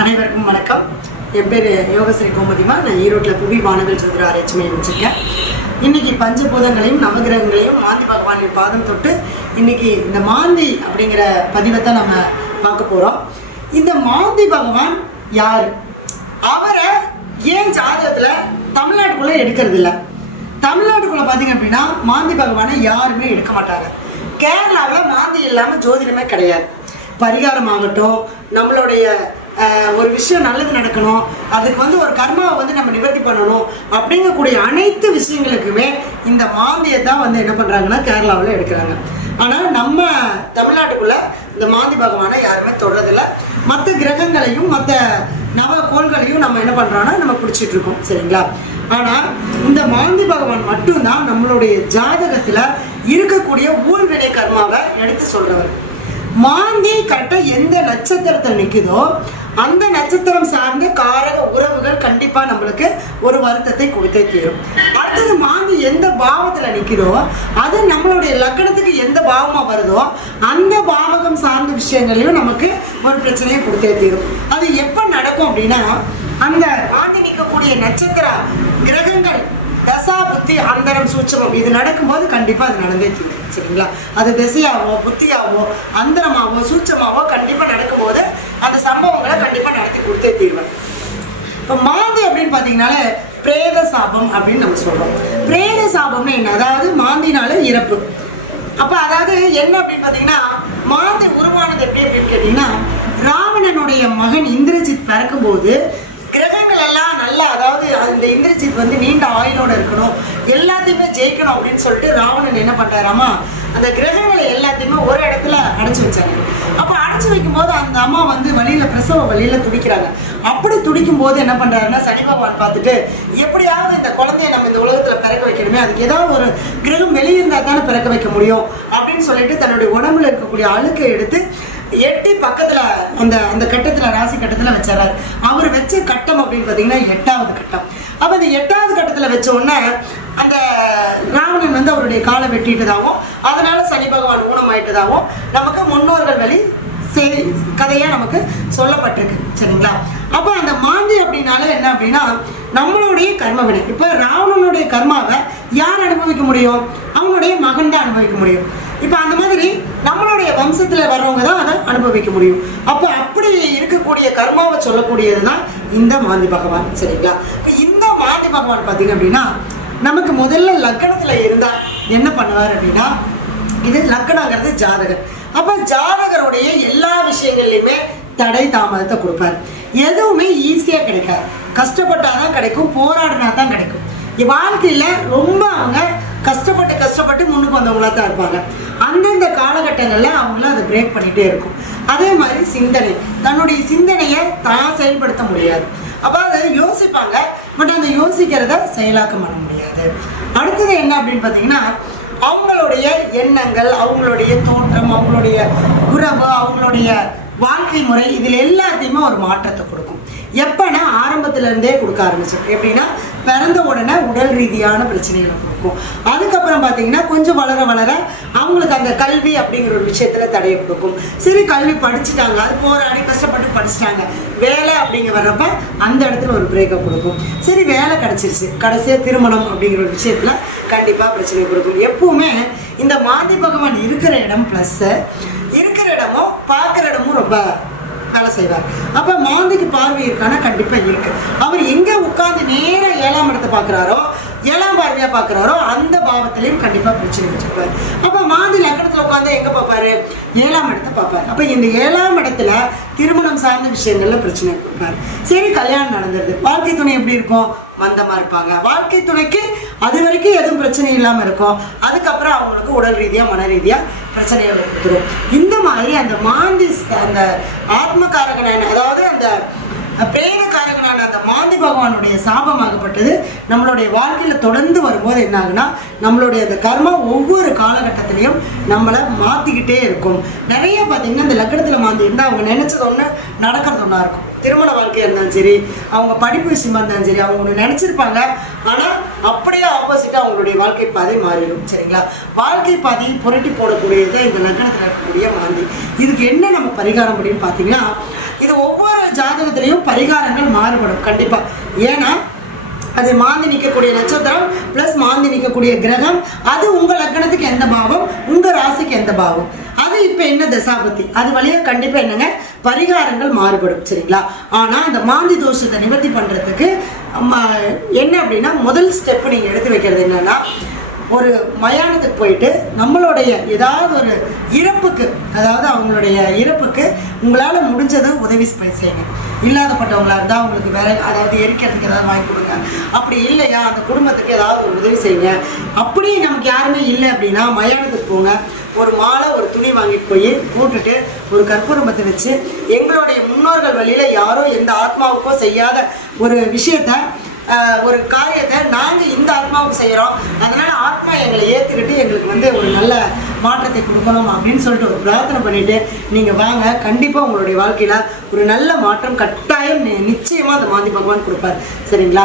அனைவருக்கும் வணக்கம் என் பேர் யோகஸ்ரீ கோமதிமா நான் ஈரோட்டில் புவி வானவில் சுந்தர ஆராய்ச்சி வச்சுருக்கேன் இன்றைக்கி பஞ்சபூதங்களையும் நவகிரகங்களையும் மாந்தி பகவானின் பாதம் தொட்டு இன்றைக்கி இந்த மாந்தி அப்படிங்கிற பதிவை தான் நம்ம பார்க்க போகிறோம் இந்த மாந்தி பகவான் யார் அவரை ஏன் ஜாதகத்தில் தமிழ்நாட்டுக்குள்ளே எடுக்கிறது இல்லை தமிழ்நாட்டுக்குள்ளே பார்த்தீங்க அப்படின்னா மாந்தி பகவானை யாருமே எடுக்க மாட்டாங்க கேரளாவில் மாந்தி இல்லாமல் ஜோதிடமே கிடையாது பரிகாரம் ஆகட்டும் நம்மளுடைய ஒரு விஷயம் நல்லது நடக்கணும் அதுக்கு வந்து ஒரு கர்மாவை வந்து நம்ம நிவர்த்தி பண்ணணும் அப்படிங்கக்கூடிய அனைத்து விஷயங்களுக்குமே இந்த மாந்தியை தான் வந்து என்ன பண்ணுறாங்கன்னா கேரளாவில் எடுக்கிறாங்க ஆனால் நம்ம தமிழ்நாட்டுக்குள்ளே இந்த மாந்தி பகவானை யாருமே தொடரதில்லை மற்ற கிரகங்களையும் மற்ற நவ கோள்களையும் நம்ம என்ன பண்ணுறோன்னா நம்ம பிடிச்சிட்டு இருக்கோம் சரிங்களா ஆனால் இந்த மாந்தி பகவான் மட்டும்தான் நம்மளுடைய ஜாதகத்தில் இருக்கக்கூடிய ஊழ்வினை கர்மாவை எடுத்து சொல்கிறவர் மாந்தி கரெக்டா எந்த நட்சத்திரத்தில் நிற்குதோ அந்த நட்சத்திரம் சார்ந்த காரக உறவுகள் கண்டிப்பாக நம்மளுக்கு ஒரு வருத்தத்தை கொடுத்தே தீரும் அடுத்தது மாந்தி எந்த பாவத்தில் நிற்கிறோ அது நம்மளுடைய லக்கணத்துக்கு எந்த பாவமாக வருதோ அந்த பாவகம் சார்ந்த விஷயங்களையும் நமக்கு ஒரு பிரச்சனையை கொடுத்தே தீரும் அது எப்போ நடக்கும் அப்படின்னா அந்த மாந்தி நிற்கக்கூடிய நட்சத்திர கிரகங்கள் தசா புத்தி அந்தரம் சூட்சமம் இது நடக்கும்போது கண்டிப்பாக அது நடந்தே தீரும் சரிங்களா அது திசையாவோ புத்தியாவோ அந்தரமாவோ சூட்சமாவோ கண்டிப்பாக நடக்கும்போது அந்த சம்பவங்களை கண்டிப்பாக நடத்தி கொடுத்தே தீர்வேன் இப்போ மாந்தி அப்படின்னு பார்த்தீங்கன்னாலே பிரேத சாபம் அப்படின்னு நம்ம சொல்கிறோம் பிரேத சாபம்னு என்ன அதாவது மாந்தினால இறப்பு அப்போ அதாவது என்ன அப்படின்னு பார்த்தீங்கன்னா மாந்தி உருவானது எப்படி அப்படின்னு கேட்டிங்கன்னா ராவணனுடைய மகன் இந்திரஜித் பிறக்கும்போது அந்த இந்திரஜித் வந்து நீண்ட ஆயுளோட இருக்கணும் எல்லாத்தையுமே ஜெயிக்கணும் அப்படின்னு சொல்லிட்டு ராவணன் என்ன பண்ணுறாராமா அந்த கிரகங்களை எல்லாத்தையுமே ஒரு இடத்துல அடைச்சி வச்சாங்க அப்போ அடைச்சி வைக்கும் போது அந்த அம்மா வந்து வழியில் பிரசவ வழியில் துடிக்கிறாங்க அப்படி துடிக்கும் போது என்ன பண்ணுறாருன்னா சனி பகவான் பார்த்துட்டு எப்படியாவது இந்த குழந்தைய நம்ம இந்த உலகத்தில் பிறக்க வைக்கணுமே அதுக்கு ஏதாவது ஒரு கிரகம் வெளியிருந்தால் தானே பிறக்க வைக்க முடியும் அப்படின்னு சொல்லிட்டு தன்னுடைய உடம்புல இருக்கக்கூடிய அழுக்கை எடுத்து எட்டி பக்கத்தில் அந்த அந்த கட்டத்தில் ராசி கட்டத்தில் வச்சாரு அவர் வச்ச கட்டம் அப்படின்னு பார்த்தீங்கன்னா எட்டாவது கட்டம் அப்போ இந்த எட்டாவது கட்டத்தில் வச்ச உடனே அந்த ராவணன் வந்து அவருடைய காலை வெட்டிட்டதாகவும் அதனால சனி பகவான் ஊனமாயிட்டதாகவும் நமக்கு முன்னோர்கள் வழி செய்தி கதையாக நமக்கு சொல்லப்பட்டிருக்கு சரிங்களா அப்போ அந்த மாந்தி அப்படின்னால என்ன அப்படின்னா நம்மளுடைய கர்ம வினை இப்போ ராவணனுடைய கர்மாவை யார் அனுபவிக்க முடியும் அவனுடைய மகன் தான் அனுபவிக்க முடியும் இப்போ அந்த மாதிரி நம்மளுடைய வம்சத்தில் வர்றவங்க தான் அதை அனுபவிக்க முடியும் அப்போ அப்படி இருக்கக்கூடிய கர்மாவை சொல்லக்கூடியது தான் இந்த மாந்தி பகவான் சரிங்களா இப்போ இந்த மாந்தி பகவான் பார்த்தீங்க அப்படின்னா நமக்கு முதல்ல லக்கணத்தில் இருந்தால் என்ன பண்ணுவார் அப்படின்னா இது லக்கணங்கிறது ஜாதகர் அப்போ ஜாதகருடைய எல்லா விஷயங்கள்லையுமே தடை தாமதத்தை கொடுப்பார் எதுவுமே ஈஸியாக கிடைக்காது கஷ்டப்பட்டால் தான் கிடைக்கும் போராடினா தான் கிடைக்கும் வாழ்க்கையில் ரொம்ப அவங்க கஷ்டப்பட்டு கஷ்டப்பட்டு முன்னுக்கு வந்தவங்களா தான் இருப்பாங்க இந்த காலகட்டங்களில் அவங்களும் அதை பிரேக் பண்ணிகிட்டே இருக்கும் அதே மாதிரி சிந்தனை தன்னுடைய சிந்தனையை தான் செயல்படுத்த முடியாது அப்போ அதை யோசிப்பாங்க பட் அந்த யோசிக்கிறத செயலாக்கம் பண்ண முடியாது அடுத்தது என்ன அப்படின்னு பார்த்தீங்கன்னா அவங்களுடைய எண்ணங்கள் அவங்களுடைய தோற்றம் அவங்களுடைய உறவு அவங்களுடைய வாழ்க்கை முறை இதில் எல்லாத்தையுமே ஒரு மாற்றத்தை கொடுக்கும் எப்போனா இருந்தே கொடுக்க ஆரம்பித்தோம் எப்படின்னா பிறந்த உடனே உடல் ரீதியான பிரச்சனைகளை கொடுக்கும் அதுக்கப்புறம் பார்த்தீங்கன்னா கொஞ்சம் வளர வளர அவங்களுக்கு அந்த கல்வி அப்படிங்கிற ஒரு விஷயத்தில் தடையை கொடுக்கும் சரி கல்வி படிச்சுட்டாங்க அது போராடி கஷ்டப்பட்டு படிச்சுட்டாங்க வேலை அப்படிங்க வர்றப்ப அந்த இடத்துல ஒரு பிரேக்கப் கொடுக்கும் சரி வேலை கிடச்சிருச்சு கடைசியாக திருமணம் அப்படிங்கிற ஒரு விஷயத்தில் கண்டிப்பாக பிரச்சனை கொடுக்கும் எப்பவுமே இந்த மாதி பகவான் இருக்கிற இடம் ப்ளஸ்ஸு இருக்கிற இடமும் பார்க்குற இடமும் ரொம்ப வேலை செய்வார் அப்போ மாந்திக்கு பார்வை இருக்கானா கண்டிப்பாக இருக்குது அவர் எங்கே உட்காந்து நேராக ஏழாம் இடத்தை பார்க்குறாரோ ஏழாம் பார்வையாக பார்க்குறாரோ அந்த பாவத்திலையும் கண்டிப்பாக பிரச்சனை வச்சுருப்பார் அப்போ மாந்தி லக்கணத்தில் உட்காந்து எங்கே பார்ப்பாரு ஏழாம் இடத்தை பார்ப்பார் அப்போ இந்த ஏழாம் இடத்துல திருமணம் சார்ந்த விஷயங்களில் பிரச்சனை கொடுப்பாரு சரி கல்யாணம் நடந்துருது வாழ்க்கை துணை எப்படி இருக்கும் மந்தமாக இருப்பாங்க வாழ்க்கை துணைக்கு அது வரைக்கும் எதுவும் பிரச்சனை இல்லாமல் இருக்கும் அதுக்கப்புறம் அவங்களுக்கு உடல் ரீதியாக மன ரீதியாக பிரச்சனைகள் கொடுத்துரும் இந்த மாதிரி அந்த மாந்தி அந்த ஆத்மகாரகனான அதாவது அந்த பிரே பகவானுடைய சாபமாகப்பட்டது நம்மளுடைய வாழ்க்கையில் தொடர்ந்து வரும்போது என்ன ஆகுனா நம்மளுடைய அந்த கர்மா ஒவ்வொரு காலகட்டத்திலையும் நம்மளை மாற்றிக்கிட்டே இருக்கும் நிறைய பார்த்தீங்கன்னா இந்த லக்கணத்தில் மாற்றிருந்தால் அவங்க நினச்சது ஒன்று நடக்கிறது ஒன்றா இருக்கும் திருமண வாழ்க்கையாக இருந்தாலும் சரி அவங்க படிப்பு விஷயமா இருந்தாலும் சரி அவங்க ஒன்று நினச்சிருப்பாங்க ஆனால் அப்படியே ஆப்போசிட்டாக அவங்களுடைய வாழ்க்கை பாதை மாறிடும் சரிங்களா வாழ்க்கை பாதையை புரட்டி போடக்கூடியது இந்த லக்கணத்தில் இருக்கக்கூடிய மாந்தி இதுக்கு என்ன நம்ம பரிகாரம் அப்படின்னு பார்த்தீங்கன்னா இது ஒவ்வொரு ஜாதகத்திலையும் பரிகாரங்கள் மாறுபடும் கண்டிப்பாக ஏன்னா அது மாந்தி நிற்கக்கூடிய நட்சத்திரம் ப்ளஸ் மாந்தி நிற்கக்கூடிய கிரகம் அது உங்கள் லக்கணத்துக்கு எந்த பாவம் உங்கள் ராசிக்கு எந்த பாவம் அது இப்போ என்ன தசாபத்தி அது வழியாக கண்டிப்பாக என்னங்க பரிகாரங்கள் மாறுபடும் சரிங்களா ஆனால் இந்த மாந்தி தோஷத்தை நிவர்த்தி பண்ணுறதுக்கு என்ன அப்படின்னா முதல் ஸ்டெப்பு நீங்கள் எடுத்து வைக்கிறது என்னென்னா ஒரு மயானத்துக்கு போயிட்டு நம்மளுடைய ஏதாவது ஒரு இறப்புக்கு அதாவது அவங்களுடைய இறப்புக்கு உங்களால் முடிஞ்சதை உதவி செய்யுங்க இல்லாதப்பட்டவங்களாக இருந்தால் அவங்களுக்கு வேற அதாவது எரிக்கிறதுக்கு ஏதாவது வாங்கி கொடுங்க அப்படி இல்லையா அந்த குடும்பத்துக்கு ஏதாவது ஒரு உதவி செய்யுங்க அப்படியே நமக்கு யாருமே இல்லை அப்படின்னா மயானத்துக்கு போங்க ஒரு மாலை ஒரு துணி வாங்கிட்டு போய் கூட்டுட்டு ஒரு கற்பூரம்பத்தை வச்சு எங்களுடைய முன்னோர்கள் வழியில் யாரோ எந்த ஆத்மாவுக்கோ செய்யாத ஒரு விஷயத்தை ஒரு காரியத்தை நாங்கள் இந்த ஆத்மாவுக்கு செய்கிறோம் அதனால் ஆத்மா எங்களை ஏற்றுக்கிட்டு எங்களுக்கு வந்து ஒரு நல்ல மாற்றத்தை கொடுக்கணும் அப்படின்னு சொல்லிட்டு ஒரு பிரார்த்தனை பண்ணிவிட்டு நீங்கள் வாங்க கண்டிப்பாக உங்களுடைய வாழ்க்கையில் ஒரு நல்ல மாற்றம் கட்டாயம் நிச்சயமாக அந்த மாந்தி பகவான் கொடுப்பார் சரிங்களா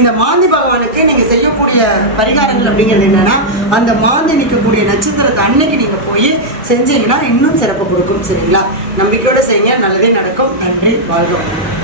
இந்த மாந்தி பகவானுக்கு நீங்கள் செய்யக்கூடிய பரிகாரங்கள் அப்படிங்கிறது என்னென்னா அந்த மாந்தி நிற்கக்கூடிய நட்சத்திரத்தை அன்னைக்கு நீங்கள் போய் செஞ்சீங்கன்னா இன்னும் சிறப்பு கொடுக்கும் சரிங்களா நம்பிக்கையோடு செய்யுங்க நல்லதே நடக்கும் நன்றி வாழ்க்கை